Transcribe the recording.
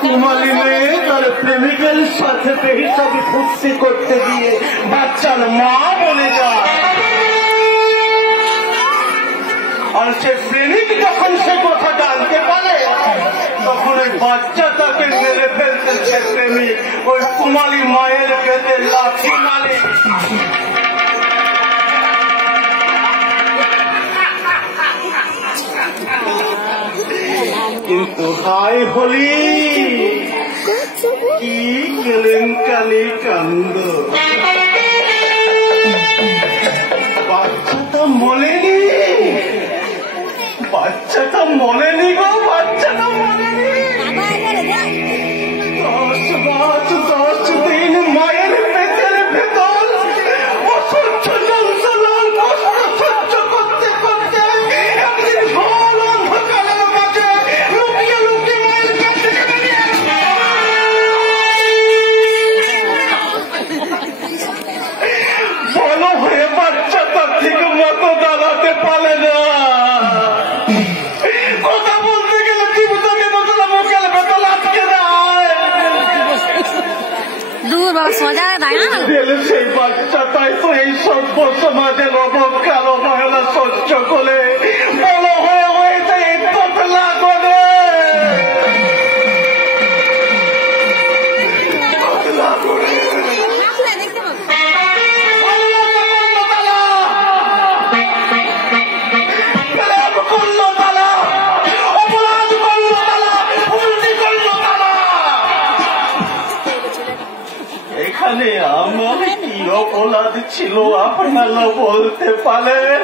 কুমারী মেয়ে তার প্রেমিকের সাথে বেহিসাবি ফুর্তি করতে গিয়ে বাচ্চার মা বলে যায়। আর সে প্রেমিক যখন সে কথা জানতে পারে তখন ওই বাচ্চা তাকে মেরে ফেলতেছে প্রেমিক ওই কুমারী মায়ের পেটে লাঠি মারে। কিন্তু হায় হলি কি কেলেঙ্কারি কাণ্ড, বাচ্চাটা মরেনি, বাচ্চাটা মরেনি গো, বাচ্চাটা মরেনি। 10 মাস 10 দিন মায়ের পেটের ভেতর অসহ্য যন্ত্রণার কষ্ট সহ্য করতে করতে একদিন ঘোর অন্ধকারের মাঝে লুকিয়ে লুকিয়ে মায়ের কাছ থেকে বেরিয়ে বড় হয়ে বাচ্চা তার ঠিক মতো দাঁড়াতে পারে না। কথা বলতে গেলে জীবটাকে নতুন মুখের ভেতর আটকে দেয়। সেই বাচ্চাটাই তো এই সভ্য সমাজের অবজ্ঞার অবহেলা সহ্য করে বড় হয়ে হয়েছে এই তোতলা করে। এখানে আমার কি অপরাধ ছিল আপনারা বলতে পারেন?